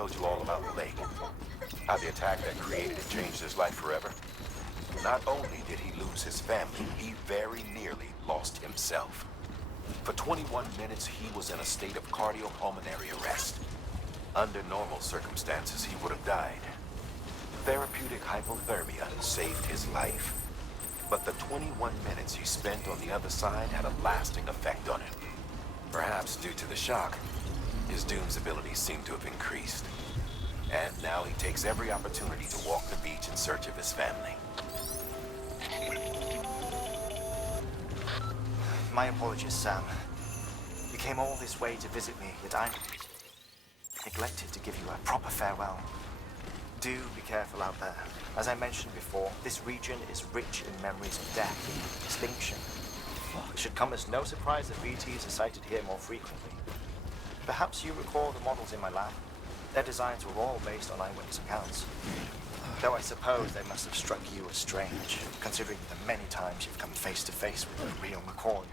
told you all about the lake. How the attack that created it changed his life forever. Not only did he lose his family, he very nearly lost himself. For 21 minutes, he was in a state of cardiopulmonary arrest. Under normal circumstances, he would have died. Therapeutic hypothermia saved his life. But the 21 minutes he spent on the other side had a lasting effect on him. Perhaps due to the shock, his Doom's abilities seem to have increased. And now he takes every opportunity to walk the beach in search of his family. My apologies, Sam. You came all this way to visit me, yet I neglected to give you a proper farewell. Do be careful out there. As I mentioned before, this region is rich in memories of death and extinction. It should come as no surprise that VTs are sighted here more frequently. Perhaps you recall the models in my lab? Their designs were all based on eyewitness accounts. Though I suppose they must have struck you as strange, considering the many times you've come face to face with a real McCoy.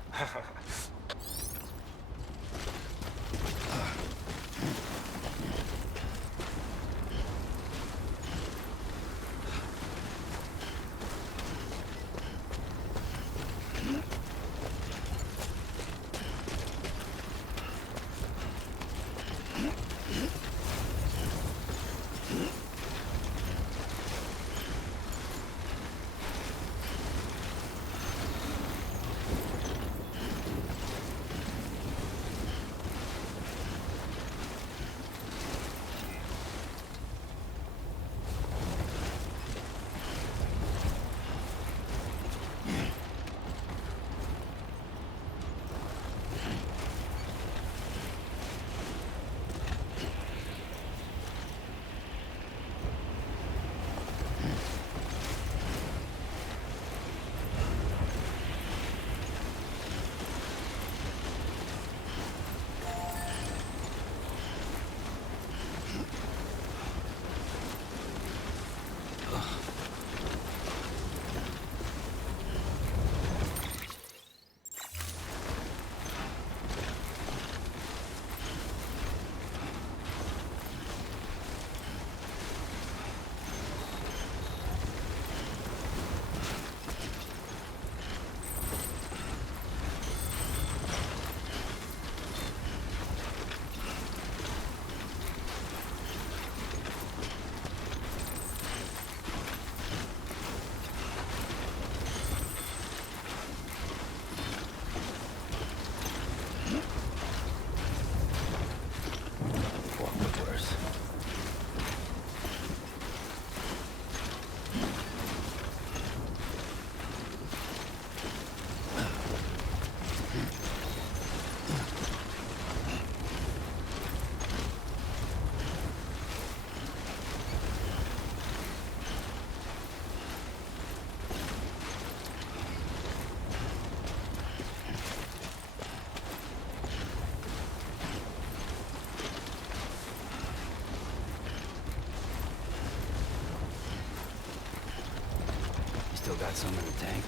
Still got some in the tank?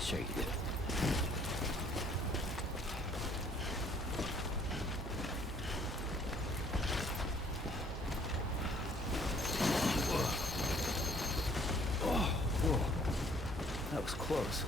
Sure you do. Whoa. That was close.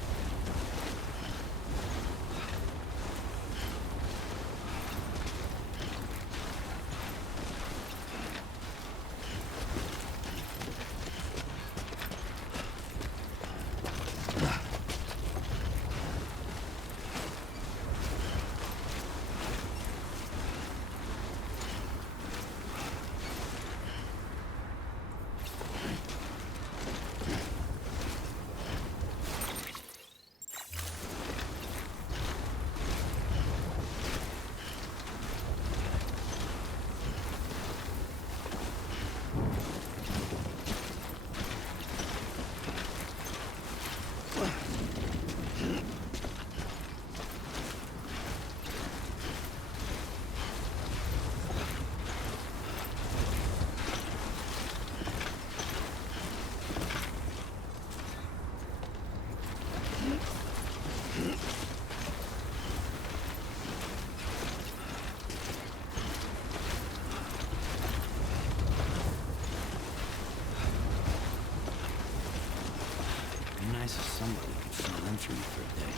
nice if somebody could fill in for me for a day.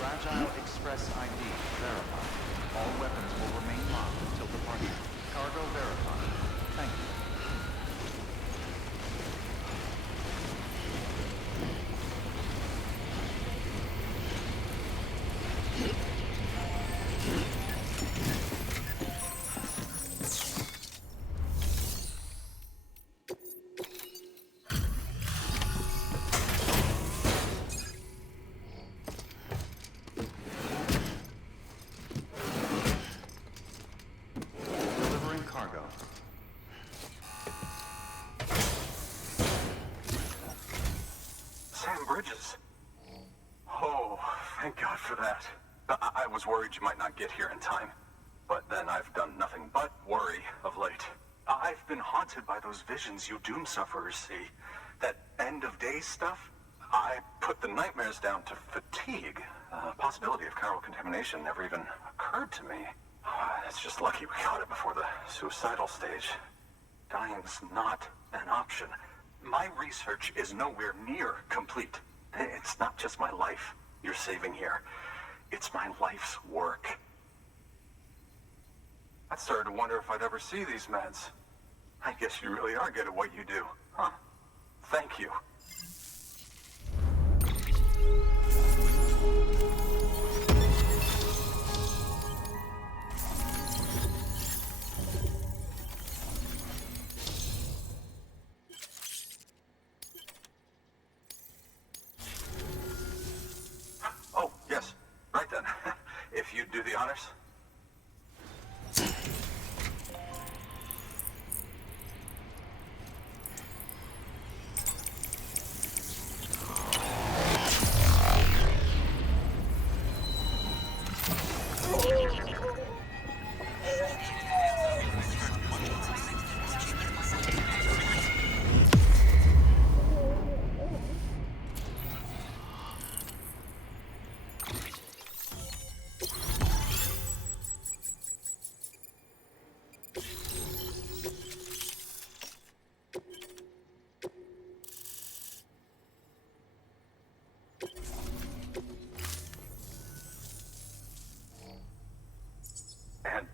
Fragile Express ID verified. All weapons will remain locked until departure. Cargo verified. Thank you. Oh, thank God for that. I was worried you might not get here in time. But then I've done nothing but worry of late. I've been haunted by those visions you doom sufferers see. That end of days stuff. I put the nightmares down to fatigue. The possibility of chiral contamination never even occurred to me. It's just lucky we caught it before the suicidal stage. Dying's not an option. My research is nowhere near complete. It's not just my life you're saving here. It's my life's work. I started to wonder if I'd ever see these meds. I guess you really are good at what you do, huh? Thank you.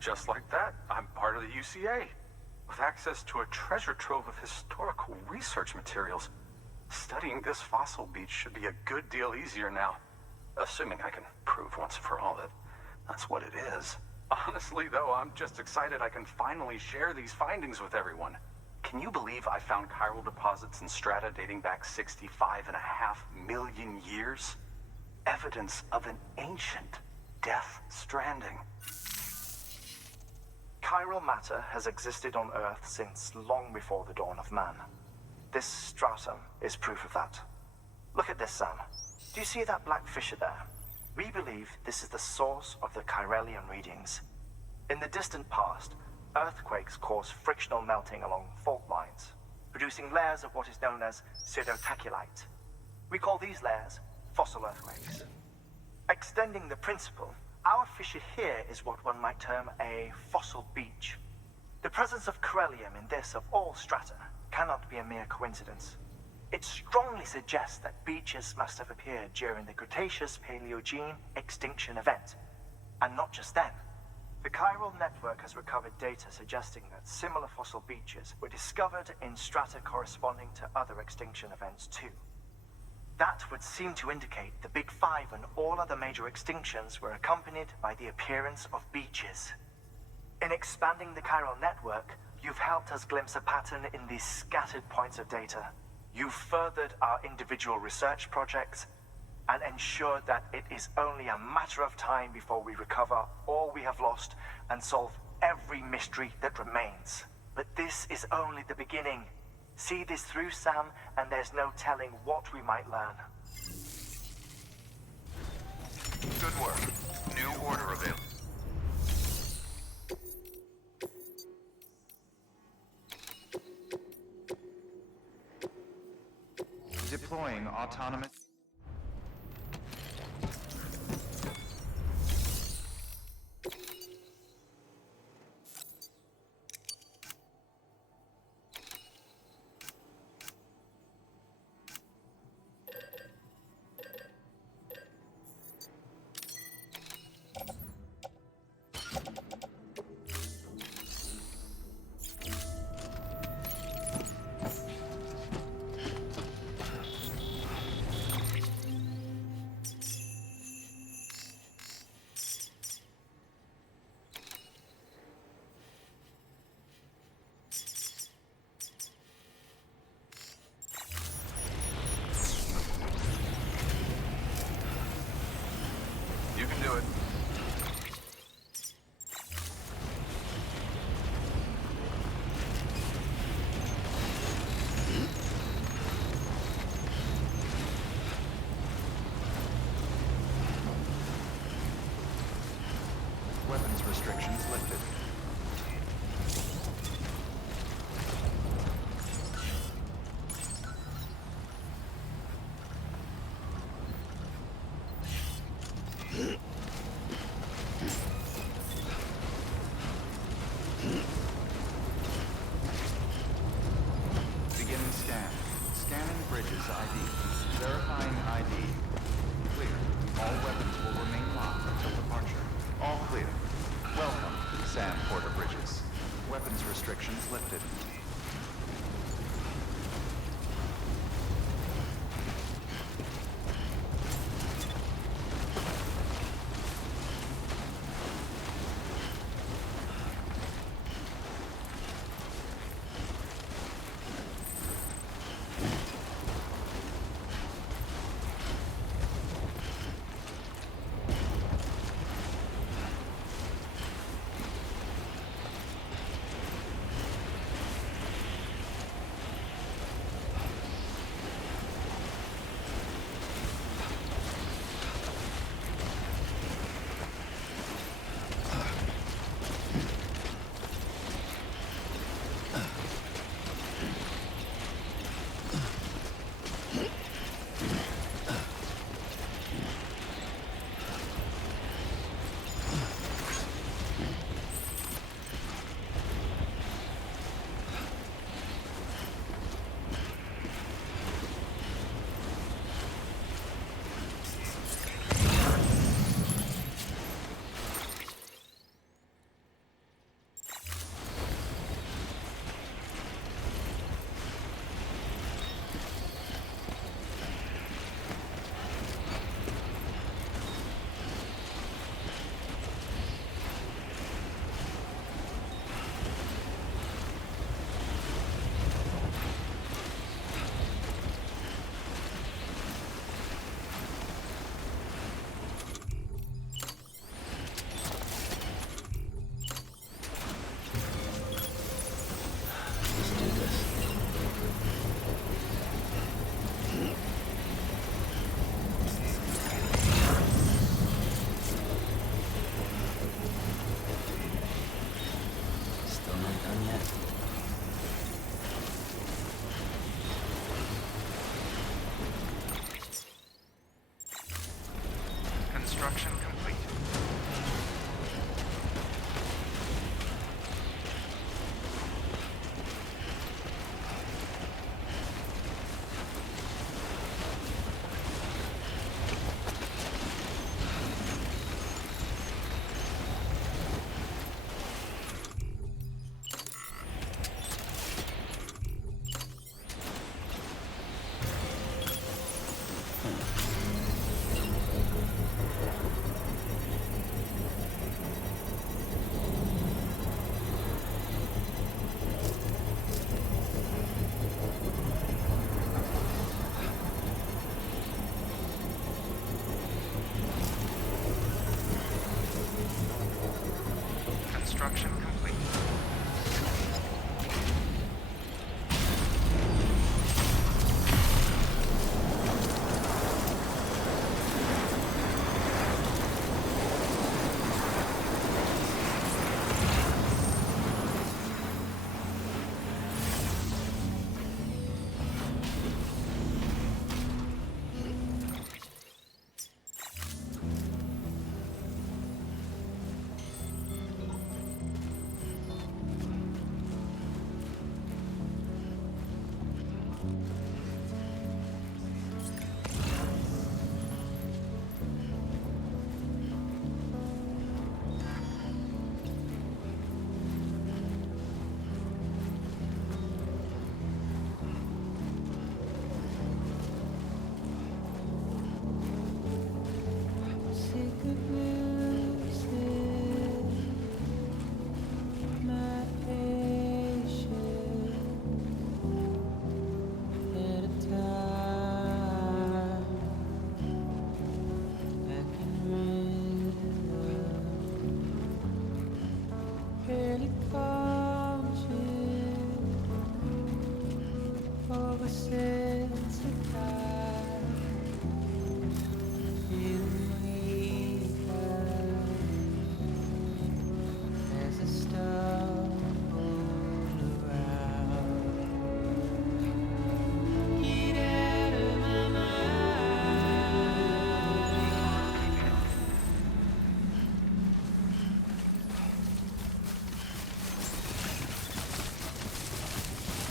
just like that, I'm part of the UCA, with access to a treasure trove of historical research materials. Studying this fossil beach should be a good deal easier now, assuming I can prove once and for all that that's what it is. Honestly, though, I'm just excited I can finally share these findings with everyone. Can you believe I found chiral deposits in strata dating back 65.5 million years? Evidence of an ancient Death Stranding. Chiral matter has existed on Earth since long before the dawn of man. This stratum is proof of that. Look at this, Sam. Do you see that black fissure there? We believe this is the source of the Chiralian readings. In the distant past, earthquakes cause frictional melting along fault lines, producing layers of what is known as pseudotaculite. We call these layers fossil earthquakes. Extending the principle, our fissure here is what one might term a fossil beach. The presence of corellium in this of all strata cannot be a mere coincidence. It strongly suggests that beaches must have appeared during the Cretaceous-Paleogene extinction event. And not just then. The chiral network has recovered data suggesting that similar fossil beaches were discovered in strata corresponding to other extinction events too. That would seem to indicate the Big Five and all other major extinctions were accompanied by the appearance of beaches. In expanding the chiral network, you've helped us glimpse a pattern in these scattered points of data. You've furthered our individual research projects and ensured that it is only a matter of time before we recover all we have lost and solve every mystery that remains. But this is only the beginning. See this through, Sam, and there's no telling what we might learn. Good work. New order available. Deploying autonomous... You can do it. Weapons restrictions lifted. Beginning scan. Scanning bridges ID. Verifying ID. Clear. All weapons will remain locked until departure. All clear. Welcome, Sam Porter Bridges. Weapons restrictions lifted.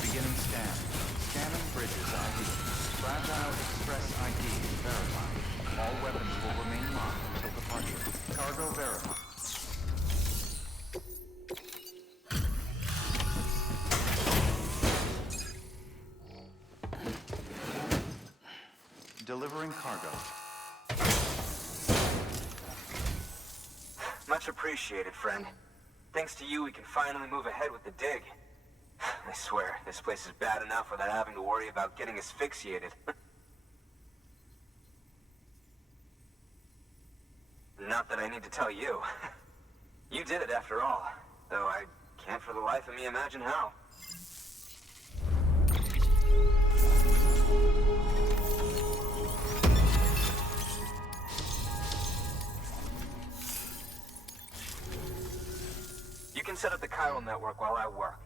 Beginning scan. Scanning bridges ID. Fragile Express ID verified. All weapons will remain locked until departure. Cargo verified. Delivering cargo. Much appreciated, friend. Thanks to you, we can finally move ahead with the dig. I swear, this place is bad enough without having to worry about getting asphyxiated. Not that I need to tell you. You did it after all, though I can't for the life of me imagine how. You can set up the chiral network while I work.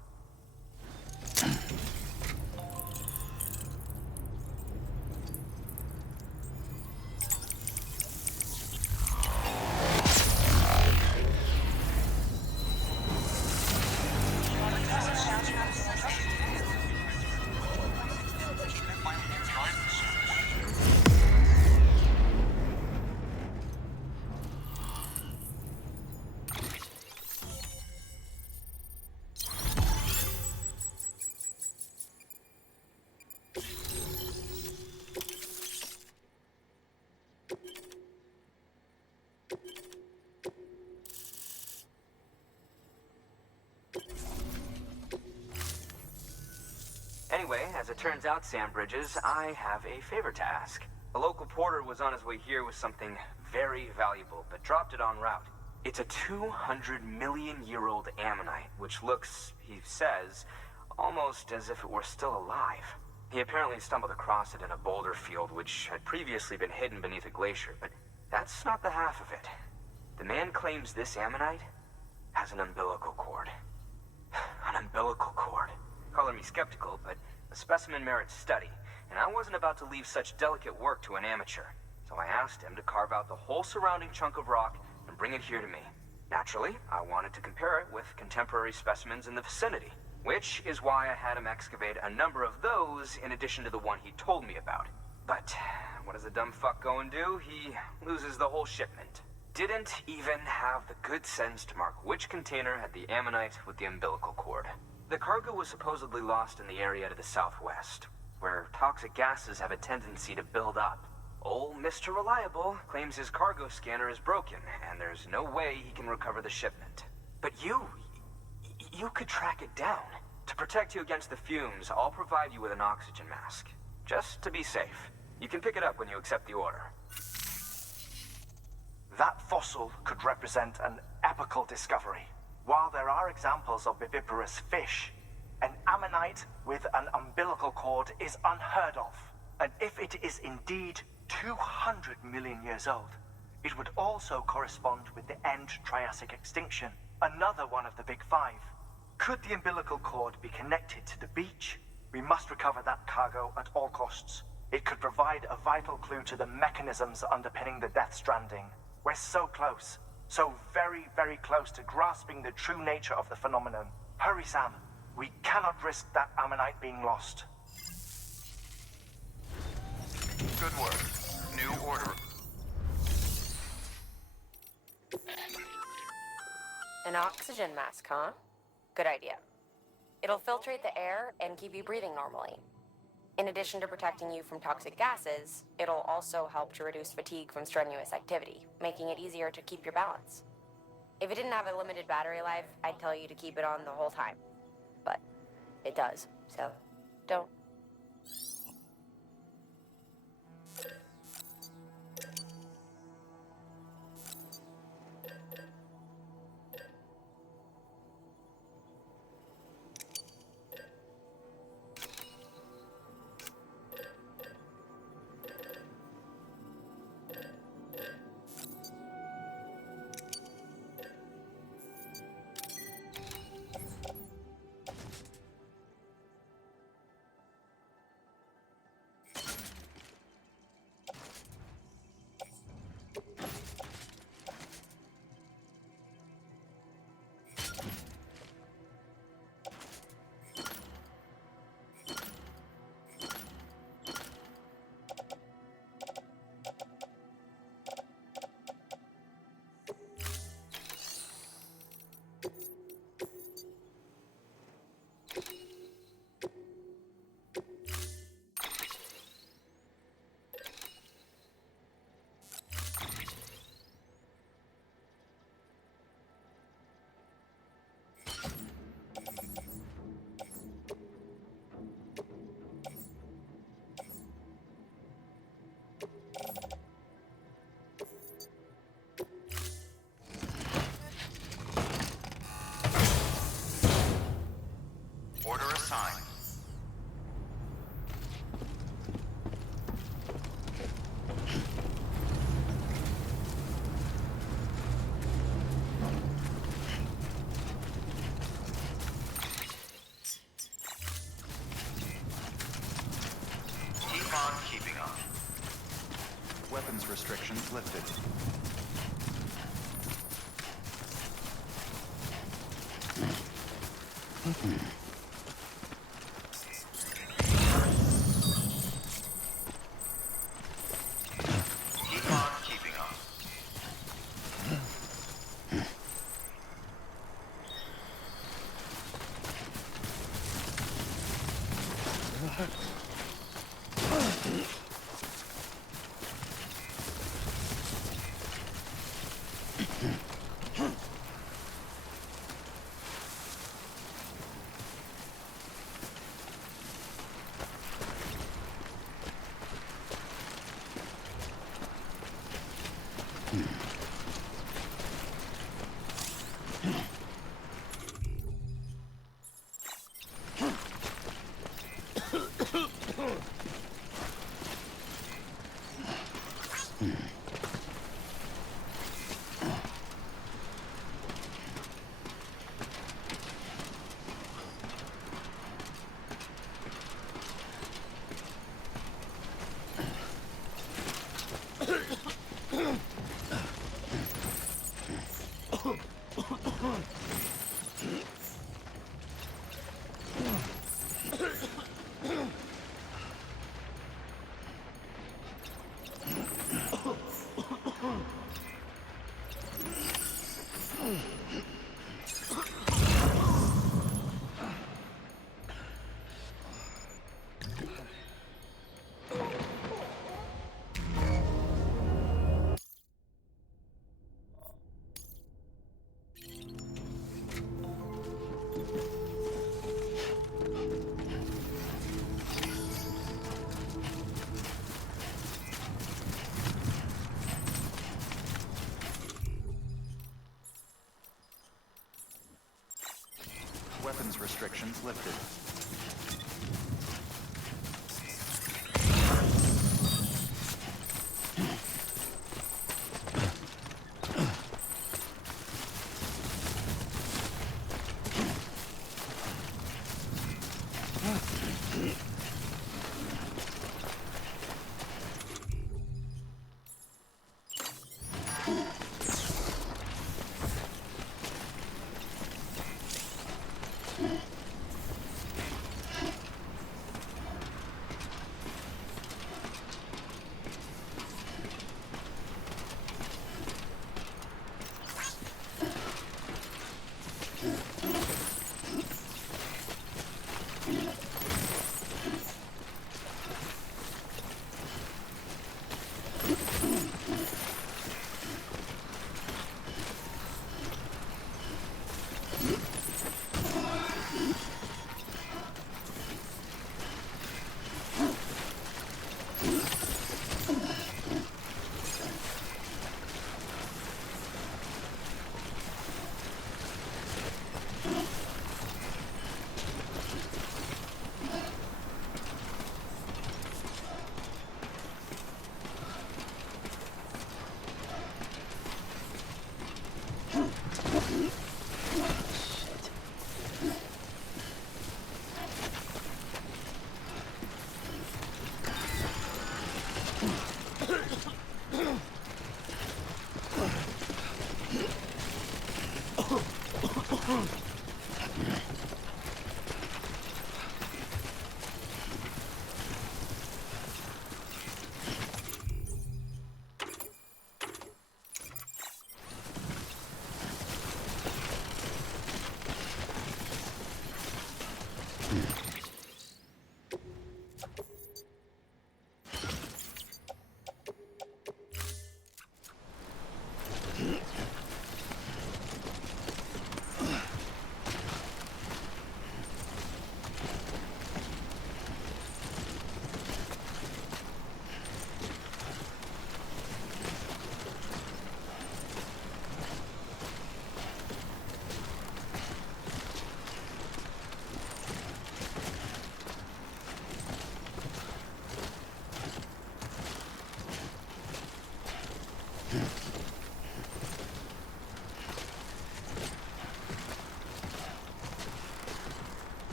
Anyway, as it turns out, Sam Bridges, I have a favor to ask. A local porter was on his way here with something very valuable, but dropped it en route. It's a 200-million-year-old ammonite, which looks, he says, almost as if it were still alive. He apparently stumbled across it in a boulder field, which had previously been hidden beneath a glacier, but that's not the half of it. The man claims this ammonite has an umbilical cord. An umbilical cord. Color me skeptical, but the specimen merits study, and I wasn't about to leave such delicate work to an amateur. So I asked him to carve out the whole surrounding chunk of rock and bring it here to me. Naturally, I wanted to compare it with contemporary specimens in the vicinity, which is why I had him excavate a number of those in addition to the one he told me about. But what does the dumb fuck go and do? He loses the whole shipment. Didn't even have the good sense to mark which container had the ammonite with the umbilical cord. The cargo was supposedly lost in the area to the southwest, where toxic gases have a tendency to build up. Old Mr. Reliable claims his cargo scanner is broken, and there's no way he can recover the shipment. But you could track it down. To protect you against the fumes, I'll provide you with an oxygen mask. Just to be safe. You can pick it up when you accept the order. That fossil could represent an epochal discovery. While there are examples of viviparous fish, an ammonite with an umbilical cord is unheard of. And if it is indeed 200 million years old, it would also correspond with the end Triassic extinction, another one of the big five. Could the umbilical cord be connected to the beach? We must recover that cargo at all costs. It could provide a vital clue to the mechanisms underpinning the Death Stranding. We're so close. So very, very close to grasping the true nature of the phenomenon. Hurry, Sam. We cannot risk that ammonite being lost. Good work. New order. An oxygen mask, huh? Good idea. It'll filtrate the air and keep you breathing normally. In addition to protecting you from toxic gases, it'll also help to reduce fatigue from strenuous activity, making it easier to keep your balance. If it didn't have a limited battery life, I'd tell you to keep it on the whole time. But it does, so don't. time. Keep on keeping on. Weapons restrictions lifted. Keep on keeping on. Weapons restrictions lifted.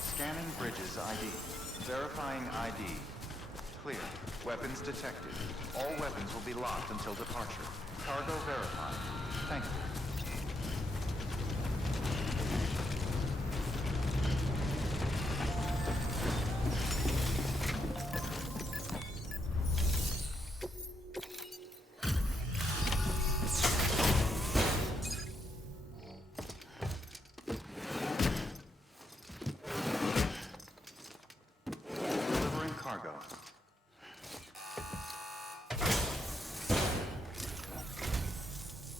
Scanning bridges ID. Verifying ID. Clear. Weapons detected. All weapons will be locked until departure. Cargo verified. Thank you. Delivering cargo.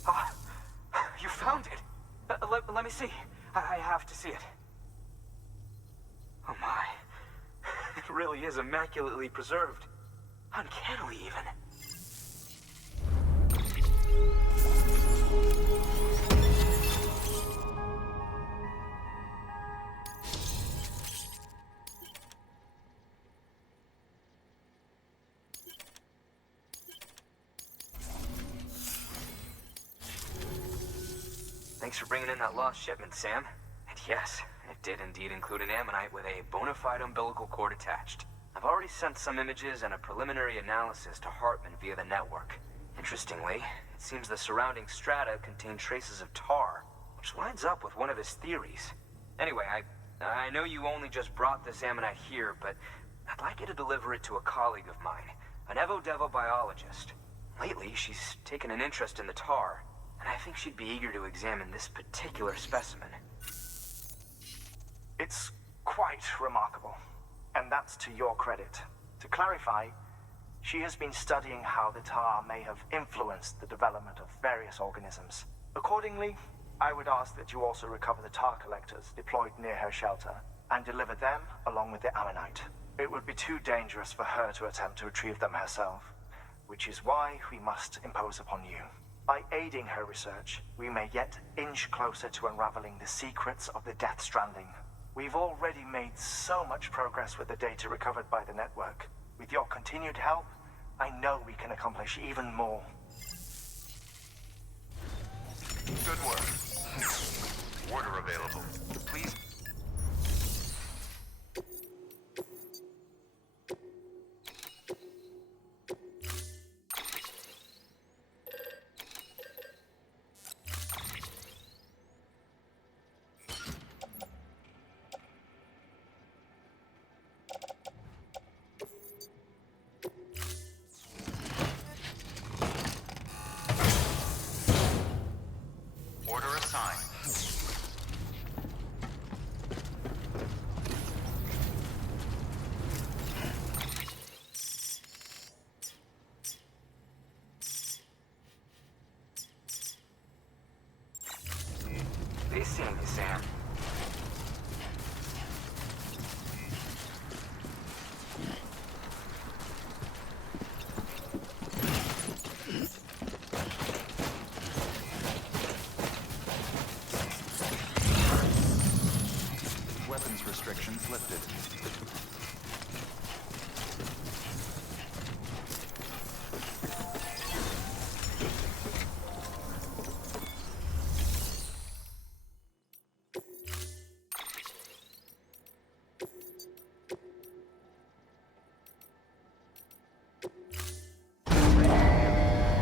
Ah, you found it. Let me see. I have to see it. Oh my. It really is immaculately preserved. Uncannily even. Thanks for bringing in that lost shipment, Sam. And yes, it did indeed include an ammonite with a bona fide umbilical cord attached. I've already sent some images and a preliminary analysis to Hartman via the network. Interestingly, it seems the surrounding strata contain traces of tar, which lines up with one of his theories. Anyway, I know you only just brought this ammonite here, but I'd like you to deliver it to a colleague of mine, an Evo-Devo biologist. Lately, she's taken an interest in the tar, and I think she'd be eager to examine this particular specimen. It's quite remarkable, and that's to your credit. To clarify, she has been studying how the tar may have influenced the development of various organisms. Accordingly, I would ask that you also recover the tar collectors deployed near her shelter and deliver them along with the ammonite. It would be too dangerous for her to attempt to retrieve them herself, which is why we must impose upon you. By aiding her research, we may yet inch closer to unraveling the secrets of the Death Stranding. We've already made so much progress with the data recovered by the network. With your continued help, I know we can accomplish even more. Good work. Order available. Please. Order assigned. They seeing you, Sam. Weapons restrictions lifted.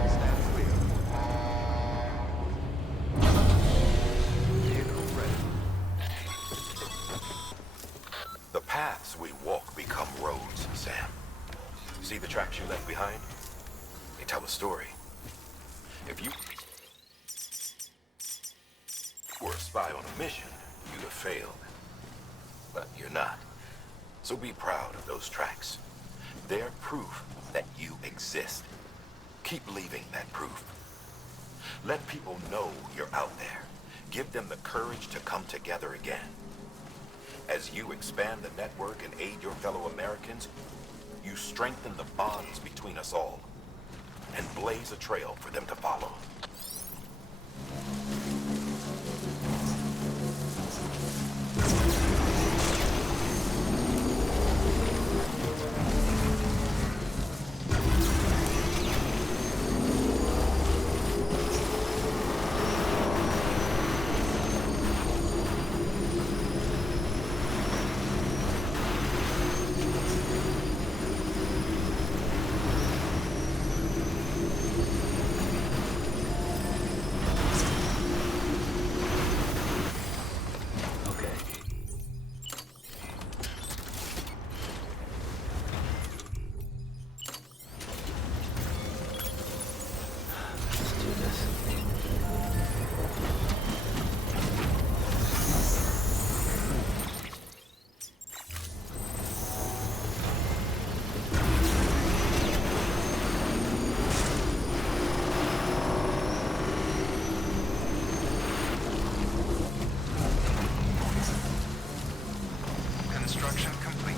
Stand clear. Vehicle ready. The paths we walk become roads, Sam. See the tracks you left behind? They tell a story. If you were a spy on a mission, you'd have failed. But you're not. So be proud of those tracks. They're proof that you exist. Keep leaving that proof. Let people know you're out there. Give them the courage to come together again. As you expand the network and aid your fellow Americans, you strengthen the bonds between us all and blaze a trail for them to follow. Construction complete.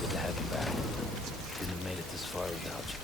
Good to have you back. Couldn't have made it this far without you.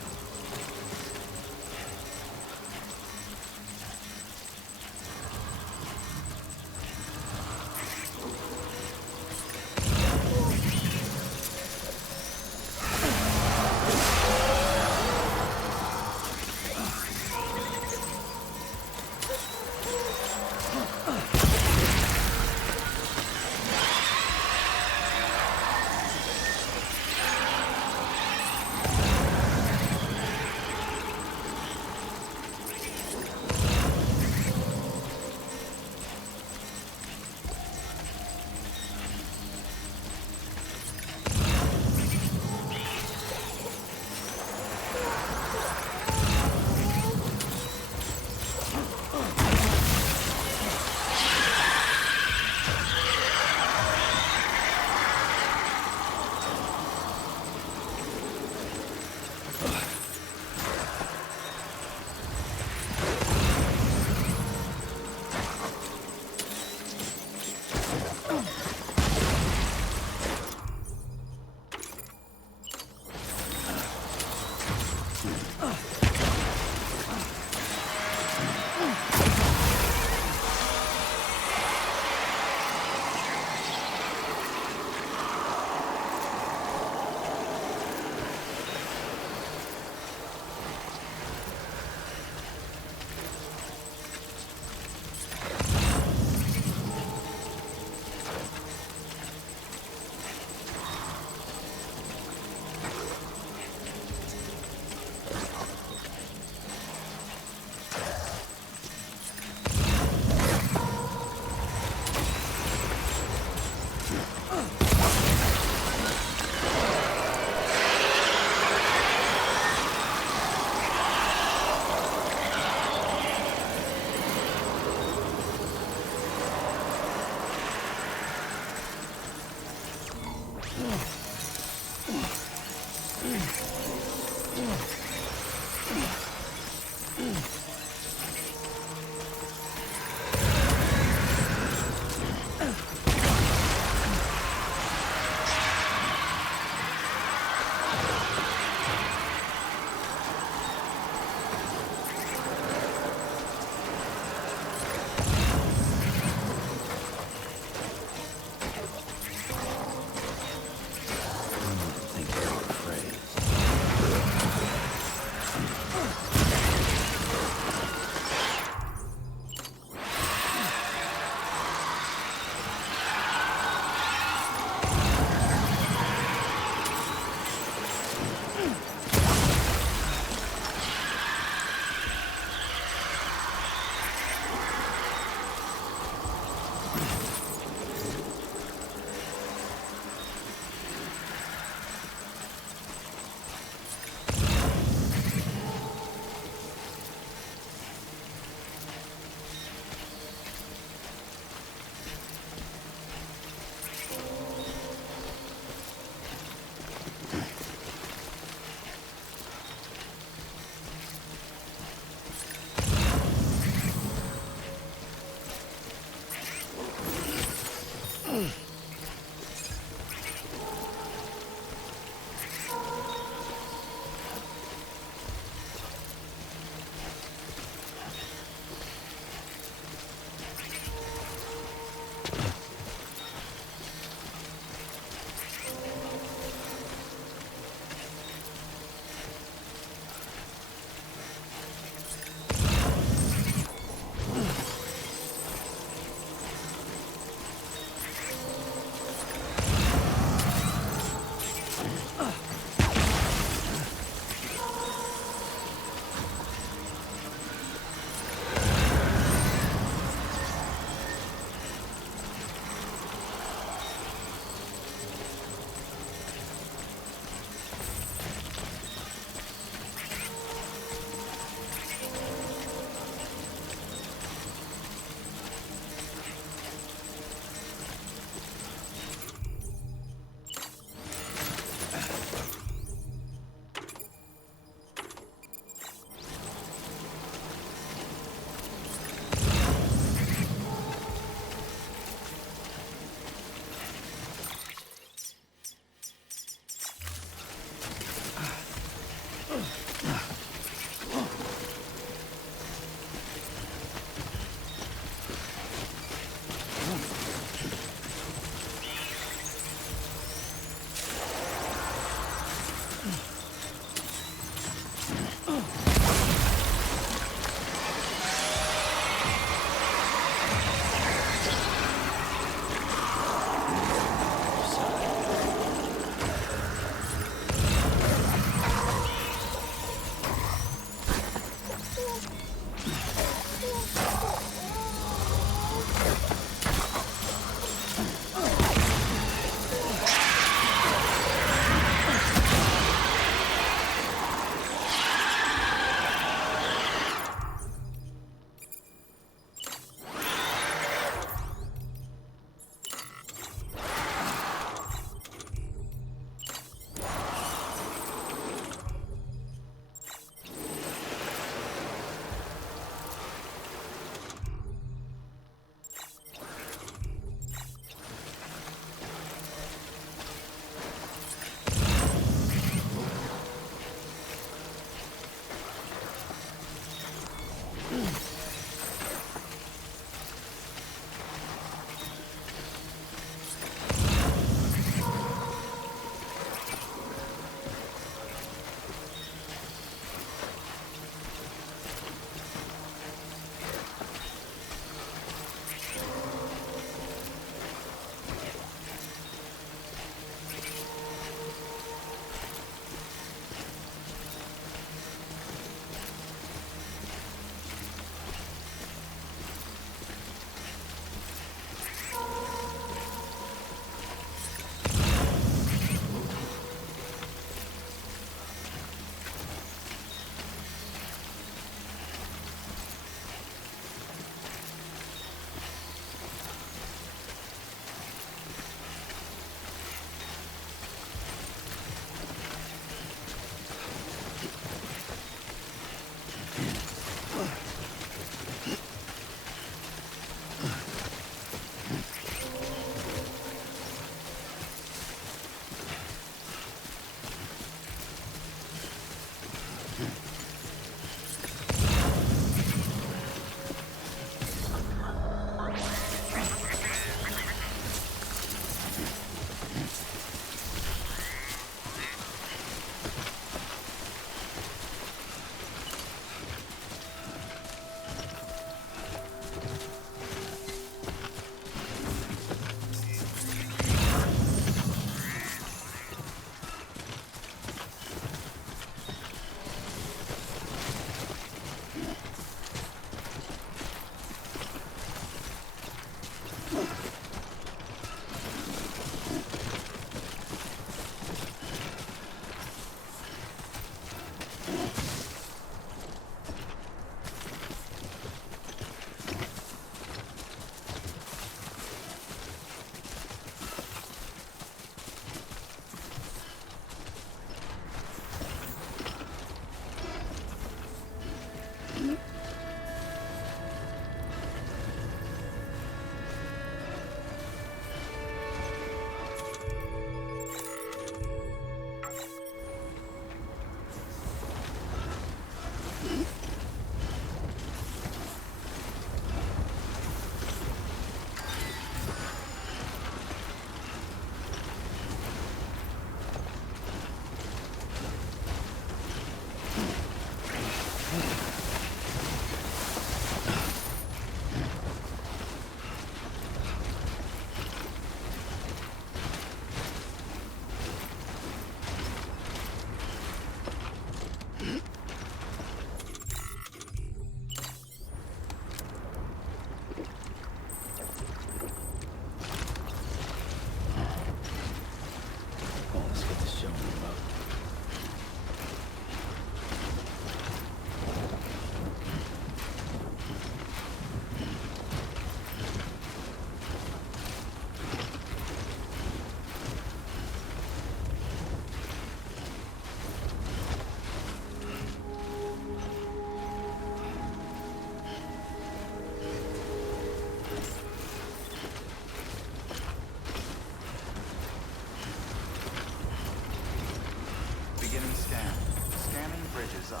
ID.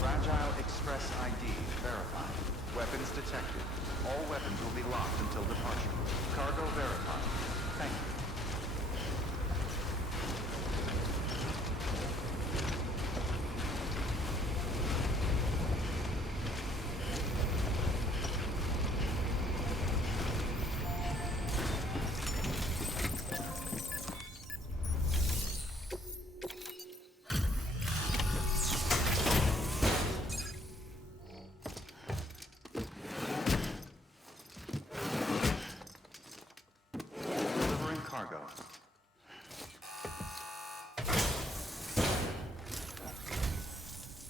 Fragile Express ID verified. Weapons detected. All weapons will be locked until departure. Cargo verified. Thank you.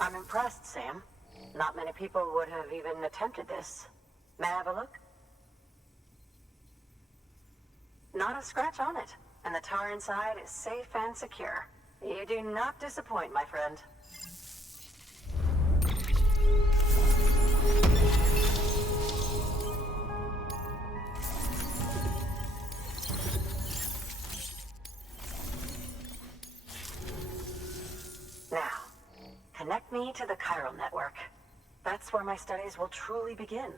I'm impressed, Sam. Not many people would have even attempted this. May I have a look? Not a scratch on it, and the tar inside is safe and secure. You do not disappoint, my friend. Now, connect me to the chiral network. That's where my studies will truly begin.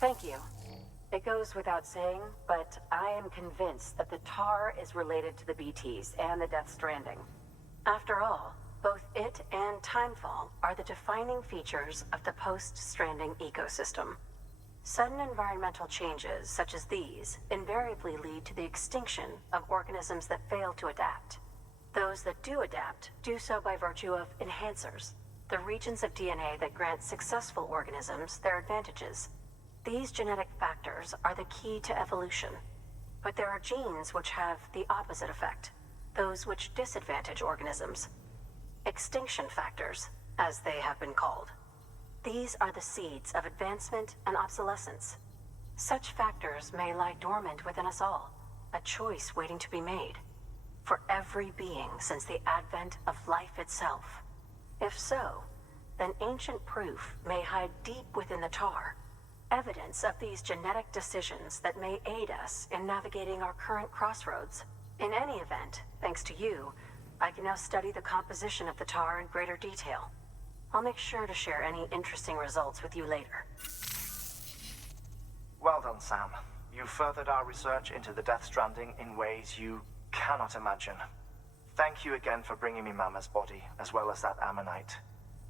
Thank you. It goes without saying, but I am convinced that the tar is related to the BTs and the Death Stranding. After all, both it and Timefall are the defining features of the post-Stranding ecosystem. Sudden environmental changes such as these invariably lead to the extinction of organisms that fail to adapt. Those that do adapt do so by virtue of enhancers, the regions of DNA that grant successful organisms their advantages. These genetic factors are the key to evolution, but there are genes which have the opposite effect, those which disadvantage organisms. Extinction factors, as they have been called. These are the seeds of advancement and obsolescence. Such factors may lie dormant within us all, a choice waiting to be made, for every being since the advent of life itself. If so, then ancient proof may hide deep within the tar, evidence of these genetic decisions that may aid us in navigating our current crossroads. In any event, thanks to you, I can now study the composition of the tar in greater detail. I'll make sure to share any interesting results with you later. Well done, Sam. You furthered our research into the Death Stranding in ways you cannot imagine. Thank you again for bringing me Mama's body, as well as that ammonite.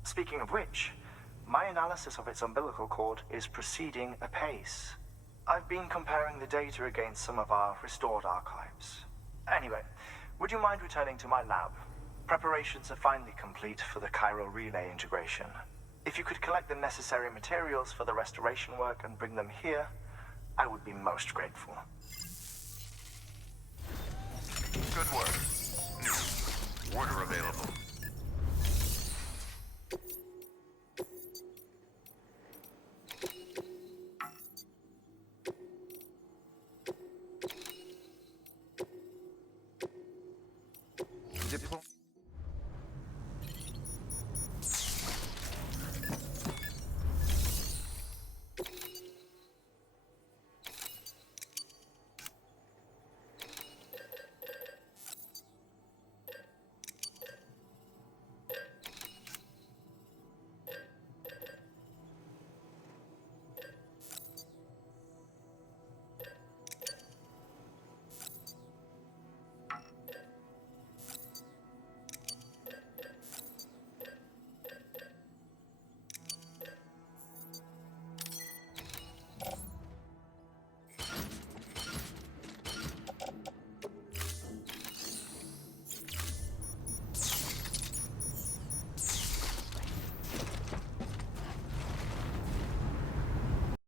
Speaking of which, my analysis of its umbilical cord is proceeding apace. I've been comparing the data against some of our restored archives. Anyway, would you mind returning to my lab? Preparations are finally complete for the chiral relay integration. If you could collect the necessary materials for the restoration work and bring them here, I would be most grateful. Good work. Order available. Deploy.